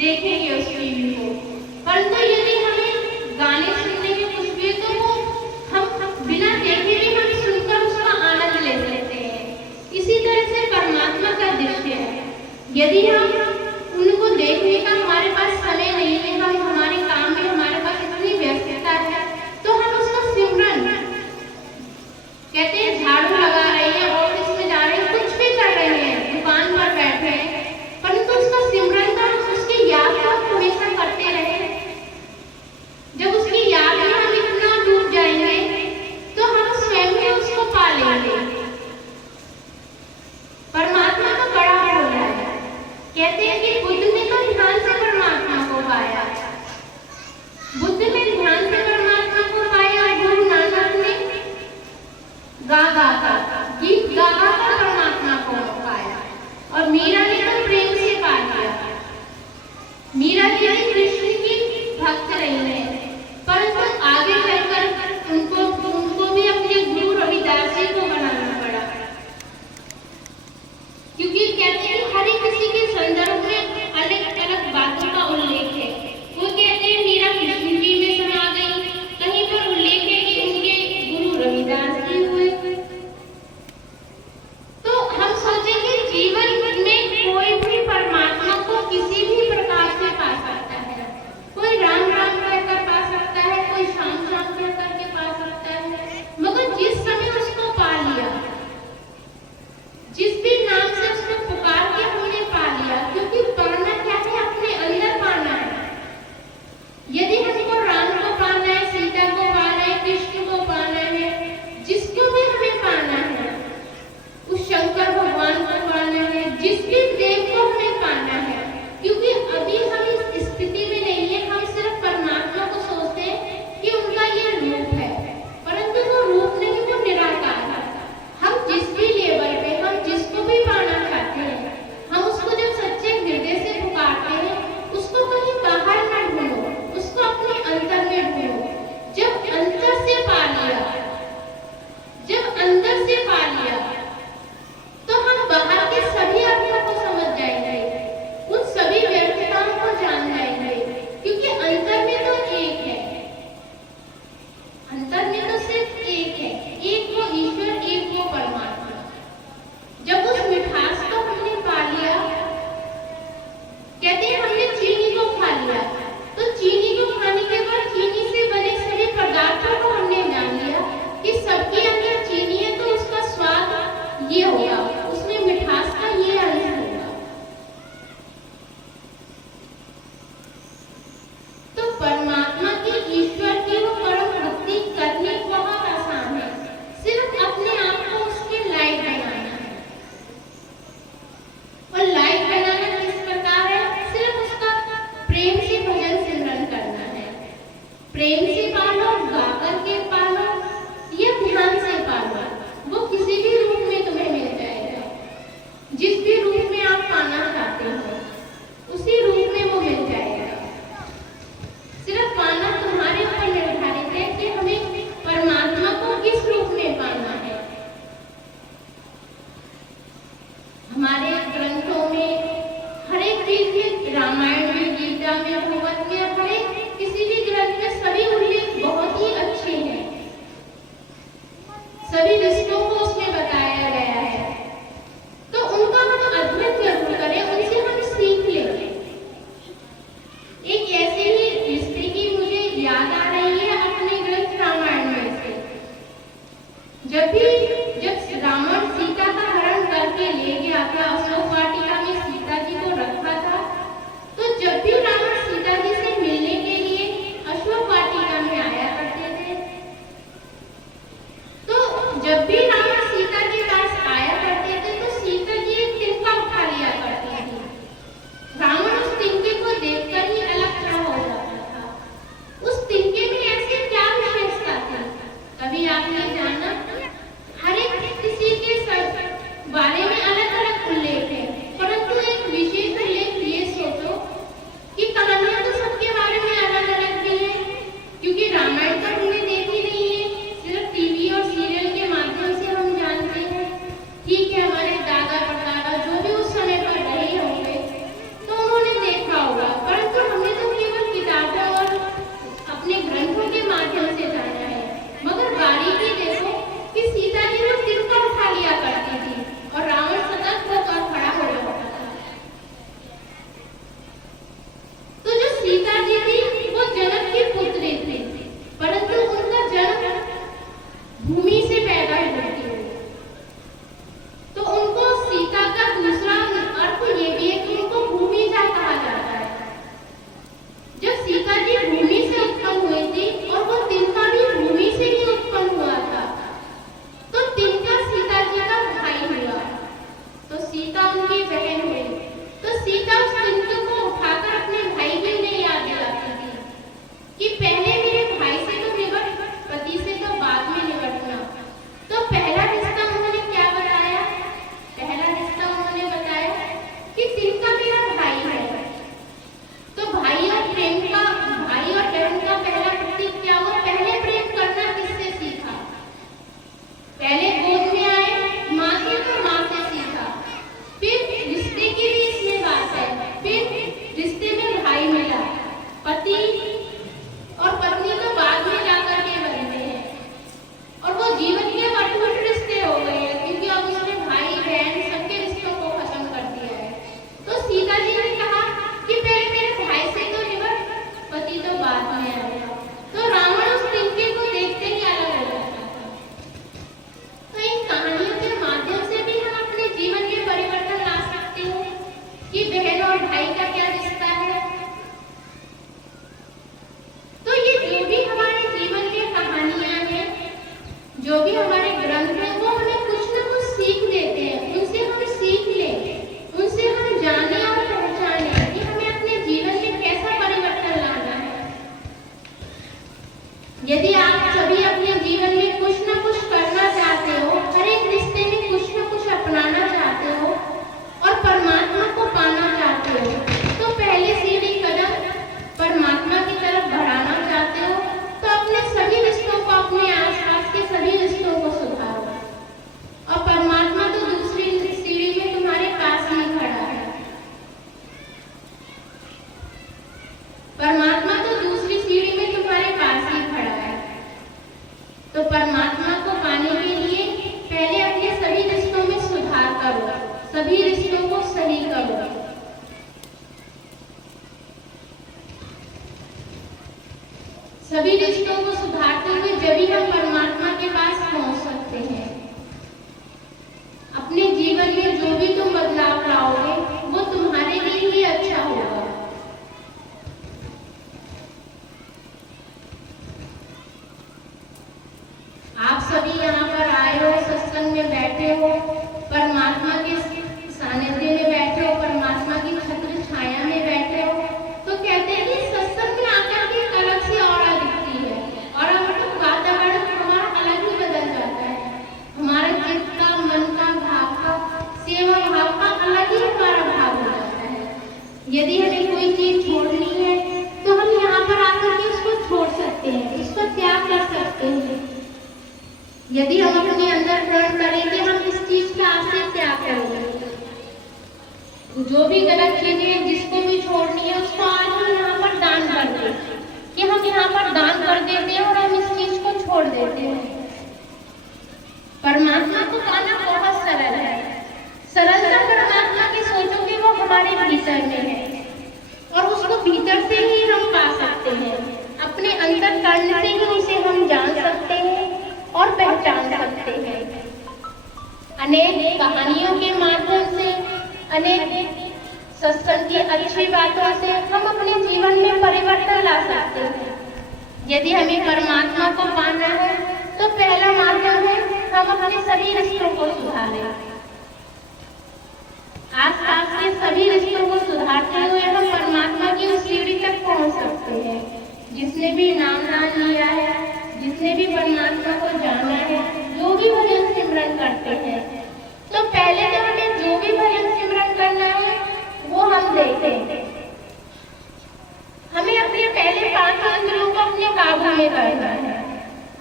देखेंगे उस टीवी को। परंतु यदि हमें गाने सुनने की कुछ भी तो वो हम बिना देखे भी हम सुनकर उसका आनंद ले सकते हैं। इसी तरह से परमात्मा का दृश्य है। यदि हम उनको देखने का हमारे पास समय नहीं है, हम हमारे काम में हमारे पास इतनी व्यस्तता है, तो हम उसका सिमरन कहते हैं, झाड़ू लगा रहे हैं, ऑफिस में जा रहे हैं, कुछ भी कर रहे हैं, दुकान पर बैठे हैं, परंतु उसका सिमरन का उसकी याद को हमेशा करते रहे। जब उसकी याद में हम इतना डूब जाएंगे तो हम स्वयं में उसको पा लेंगे। परमात्मा का बड़ा होना है। कहते हैं कि बुद्ध ने तो ध्यान से परमात्मा को पाया, बुद्ध ने ध्यान से परमात्मा को पाया, गुरु नानक ने गीत गा कर परमात्मा को पाया, और मीरा ने तो प्रेम से पा लिया। मीरा जी कृष्ण की भक्त रही है, परंतु आगे चलकर उनको भी अपने गुरु रविदास जी को बनाना पड़ा, क्योंकि कहते हैं हर किसी के संदर्भ में अलग अलग बातों का उल्लेख है। वो कहते हैं मीरा कृष्ण जी में समा गई, कहीं पर उल्लेख है कि उनके गुरु रविदास जी हुए। तो हम सोचेंगे जीवन में कोई भी परमात्मा को किसी भी प्रकार से पा सकता है। कोई राम राम कहकर पा सकता है, कोई श्याम श्याम कहकर के पा सकता है, मगर जिस समय उसको पा लिया, जिस भी नाम से उसको पुकार के हमने पा लिया, क्योंकि पाना क्या है, अपने अंदर पाना है। यदि हमको राम को पाना है, सीता को पाना है, कृष्ण को पाना है, जिसको भी हमें पाना है, उस शंकर भगवान को पाना है, जिस भी देव को हमें पाना है, क्योंकि अभी हम इस स्थिति में नहीं है। हम सिर्फ परमात्मा को सोचते हैं कि उनका ये रूप है, परंतु वो रूप नहीं, वो निराकार है। हम जिस भी लेवल पे हम जिसको भी पाना चाहते हैं, हम उसको जब सच्चे हृदय से पुकारते हैं, उसको कहीं बाहर न ढूंढो, उसको अपने अंतर में ढूंढो। जब अंतर से पा लिया, जब अंदर से पा लिया, तो हम बाहर के सभी अर्थों को समझ जाएंगे, उन सभी व्यर्थताओं को जान जाएंगे, क्योंकि अंतर में तो एक है, अंतर में तो सिर्फ एक है, एक वो ईश्वर, एक वो परमात्मा। जब उस मिठास को हमने पा लिया, कहते हैं हमने चीनी को खा लिया, तो चीनी को खाने के बाद चीनी से बने सभी पदार्थों को हमने जान लिया कि सबके अंदर चीनी है, तो उसका स्वाद ये होगा, उसमें मिठास का ये अंश होगा। तो परमात्मा की, ईश्वर की वो परम भक्ति करनी बहुत आसान है, सिर्फ अपने आप को उसके लायक बनाना है। और लायक बनाना किस प्रकार है? सिर्फ उसका प्रेम से भजन सिमरन करना है। प्रेम से पालो, गा करके पालो, या ध्यान से पालो, वो किसी भी रूप में तुम्हें मिल जाएगा। जिस भी रूप में आप पाना चाहते हो, उसी रूप में वो मिल जाएगा। सिर्फ पाना तुम्हारे ऊपर निर्धारित है कि हमें परमात्मा को किस रूप में पाना है। हमारे ग्रंथों में हर एक चीज में, रामायण में, गीता में, भगवत में, हर एक किसी भी ग्रंथ में सभी उल्लेख बहुत ही अच्छे हैं, सभी रिश्तों को उसमें बताया गया है। तो उनका हम अध्ययन जरूर करें, उनसे हम सीख लें। एक ऐसे ही रिश्ते की मुझे याद आ रही है अपने ग्रंथ रामायण में से। जब रावण सीता का हरण करके ले गया था, अशोक वाटिका में सीता जी को रखा था, तो जब भी रावण सीता जी से मिलने के लिए अशोक वाटिका में आया करते थे, तो जब भी सीता जी थी वो जनक की पुत्री थी, परंतु उनका जन्म भूमि से पैदा हुई थी। तो उनको सीता का दूसरा अर्थ ये भी है कि उनको भूमिजा कहा जाता है। जब सीता जी भूमि से उत्पन्न हुई थी और वो तिनका भी भूमि से ही उत्पन्न हुआ था, तो तिनका सीता जी का भाई हुआ, तो सीता उनकी बहन हुई। तो सीता उस तिनके को उठाकर अपने भाई की उन्हें याद दिलाती थी कि पहले मेरे भाई से तो निपट, पति से तो बाद में निपटना। तो पहला रिश्ता उन्होंने क्या बताया? पहला रिश्ता उन्होंने बताया कि तिनका मेरा भाई है। तो भाई और प्रेम का, भाई और बहन का पहला प्रतीक क्या हुआ? पहले प्रेम करना किससे सीखा? पहले गोद में आए माँ से, तो माँ से सीखा। फिर रिश्ते की भी इसमें बात है, फिर रिश्ते में भाई मिला, पति और पत्नी तो बाद में जाकर के बनते हैं, और वो जीवन के अटूट रिश्ते हो गए हैं, क्योंकि अब उसने भाई बहन सबके रिश्तों को खत्म कर दिया है। तो सीता जी ने कहा कि पहले मेरे भाई से तो निपट, पति तो बाद में आएगा। तो रावण उस तिनके को देखते ही अलग हो जाता था। तो इन कहानियों के माध्यम से भी हम अपने जीवन में परिवर्तन ला सकते हैं कि बहन और भाई का क्या रिश्ता है। तो ये जो भी हमारे जीवन में कहानियां हैं, जो भी हमारे ग्रंथ हैं, वो हमें कुछ न कुछ सीख देते हैं। उनसे हम सीख लें, उनसे हम जाने और पहचाने कि हमें अपने जीवन में कैसा परिवर्तन लाना है। यदि आप सभी अपने जीवन में कुछ न कुछ करना चाहते हो, हर एक रिश्ते में कुछ न कुछ अपनाना चाहते हो और परमात्मा को पाना चाहते हो, तो पहले सीढ़ी कदम परमात्मा की तरफ बढ़ाना चाहते हो, तो अपने सभी रिश्तों को, अपने आसपास के सभी रिश्तों को सुधारो। और परमात्मा तो दूसरी सीढ़ी में तुम्हारे पास ही खड़ा है। परमात्मा तो दूसरी सीढ़ी में तुम्हारे पास ही खड़ा है। तो परमात्मा को पाने के लिए पहले अपने सभी रिश्तों में सुधार करो, सभी रिश्तों को सही करो। सभी रिश्तों को सुधारते हुए जब ही हम परमात्मा के पास पहुंच सकते हैं। अपने जीवन में जो भी तुम बदलाव लाओगे वो तुम्हारे लिए ही अच्छा होगा। आप सभी यहाँ पर आए हो, सत्संग में बैठे हो, परमात्मा के सानिध्य में बैठे हो, परमात्मा की छत्र छाया में बैठे हो, तो कहते हैं कि सत्संग में आकर के एक अलग सी औरा दिखती है और मतलब वातावरण हमारा अलग ही बदल जाता है। हमारे चित्त का, मन का, भाव का, सेवा भाव का अलग ही हमारा भाव हो जाता है। यदि हमें कोई चीज छोड़नी है तो हम यहाँ पर आकर के उसको छोड़ सकते हैं, उसको त्याग कर सकते हैं। यदि हम अपने अंदर प्रण करें कि हम इस चीज का आज से त्याग करेंगे, जो भी गलत चीजें जिसको भी छोड़नी है उसको आज हम यहाँ पर दान कर दें, कि हम यहाँ पर दान कर देते हैं और हम इस चीज को छोड़ देते हैं। परमात्मा को पाना बहुत सरल है। सरलता परमात्मा की सोचोगे वो हमारे भीतर में है और उसको भीतर से ही हम पा सकते हैं। अपने अंतःकरण से ही उसे हम जान सकते हैं और पहचान सकते हैं। अनेक कहानियों के माध्यम से, अनेक सत्संग की अच्छी बातों से हम अपने जीवन में परिवर्तन ला सकते हैं। यदि हमें परमात्मा को पाना है तो पहला माध्यम है हम अपने सभी रिश्तों को सुधारें। आसपास के सभी रिश्तों को सुधारते हुए हम परमात्मा की उस सीढ़ी तक पहुंच सकते हैं। जिसने भी नाम दान लिया है, जिसने भी परमात्मा को जाना है, जो भी भजन सिमरन करते हैं, तो पहले तो हमें जो भी भजन सिमरन करना है वो हम देखें। हमें अपने पहले 5 इंद्रियों को अपने काबू में करना है।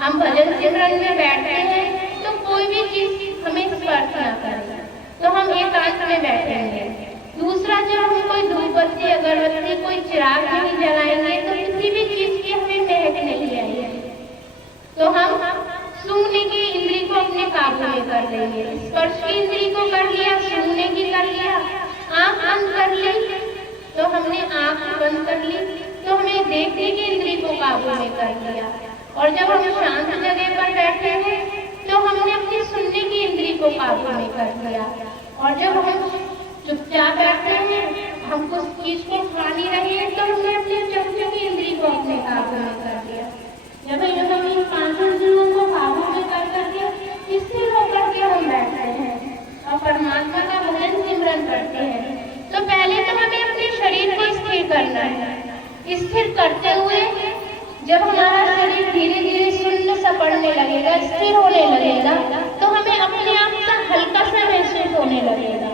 हम भजन सिमरन में बैठते हैं तो कोई भी चीज हमें स्पर्श न करे, तो हम एकांत में बैठेंगे। दूसरा, जब हम कोई धूपबत्ती, अगरबत्ती, कोई चिराग नहीं जलाएंगे तो किसी भी चीज की हमें महक नहीं आएगी। तो हम सूंघने की इंद्री को अपने काबू में कर लेंगे, स्पर्श की इंद्री को कर लिया, सूंघने की कर लिया, आंख बंद कर ली तो हमने आंख बंद कर ली, तो हमें देखने की इंद्री को काबू में कर लिया। और जब हम शांत जगह पर बैठे हैं तो हमने अपनी सुनने की इंद्री को काबू में कर लिया। और जब हम चुपचाप बैठे हैं, हम कुछ चीज को खा नहीं रहे हैं, तो हमने अपने चक्षु की इंद्री को अपने काबू में कर लिया। जब हम इन पांचों इंद्रियों को काबू में कर करके स्थिर होकर के हम बैठते हैं और परमात्मा का भजन सिमरन करते हैं, तो पहले तो हमें अपने शरीर को स्थिर करना है। स्थिर करते हुए जब हमारा शरीर धीरे धीरे शून्य सा पड़ने लगेगा, स्थिर होने लगेगा, तो हमें अपने आप से हल्का सा महसूस होने लगेगा।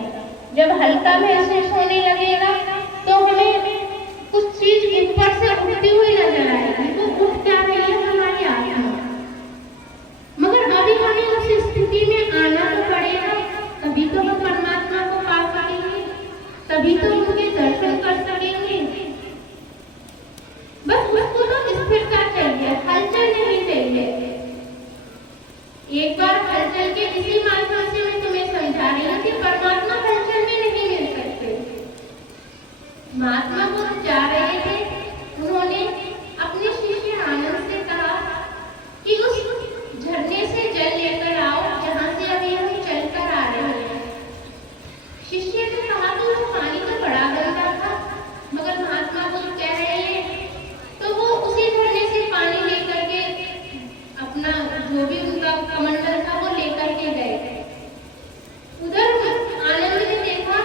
जब हल्का महसूस होने लगेगा तो हमें कुछ चीज ऊपर से उठती हुई नजर आएगी। तो उठ क्या रही है? हमारी आत्मा। मगर अभी हमें उस स्थिति में आना तो पड़ेगा, तभी तो हम परमात्मा को पा सकेंगे, तभी तो उनके दर्शन कर सकेंगे। बस उसको तो स्थिरता चाहिए, हलचल नहीं चाहिए। एक बार हलचल के इसी माध्यम से मैं तुम्हें समझा रही हूँ कि परमात्मा हलचल में नहीं मिल सकते। महात्मा बुद्ध जा रहे थे, उन्होंने अपने शिष्य आनंद से कहा कि उस झरने से जल लेकर आओ जहाँ से अभी हम चलकर आ रहे हैं। शिष्य ने कहा तो वो पानी तो बड़ा गंदा था, मगर महात्मा बुद्ध कह रहे हैं, तो वो उसी झरने से पानी लेकर के अपना जो भी उनका कमंडल था वो लेकर के गए। उधर आनंद ने देखा,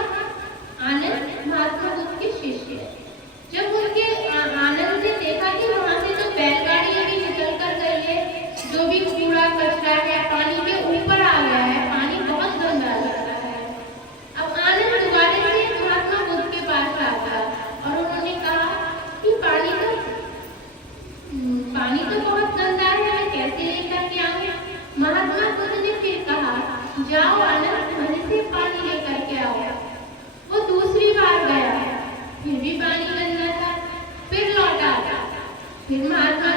आनंद महात्मा बुद्ध के शिष्य, जब उनके आनंद ने देखा कि वहां से जो बैलगाड़ी अभी निकल कर गई है, जो भी कूड़ा कचरा है पानी के ऊपर आ गया है, पानी बहुत गंदा लग रहा है। अब आनंद दोबारा से महात्मा बुद्ध के पास आ गया और उन्होंने कहा कि पानी तो बहुत गंदा है, मैं कैसे लेकर के आऊं? महात्मा बुद्ध ने फिर कहा, जाओ आनंद, वहीं से पानी लेकर के आओ। वो दूसरी बार गया, फिर भी पानी गंदा था, फिर लौटा। फिर महात्मा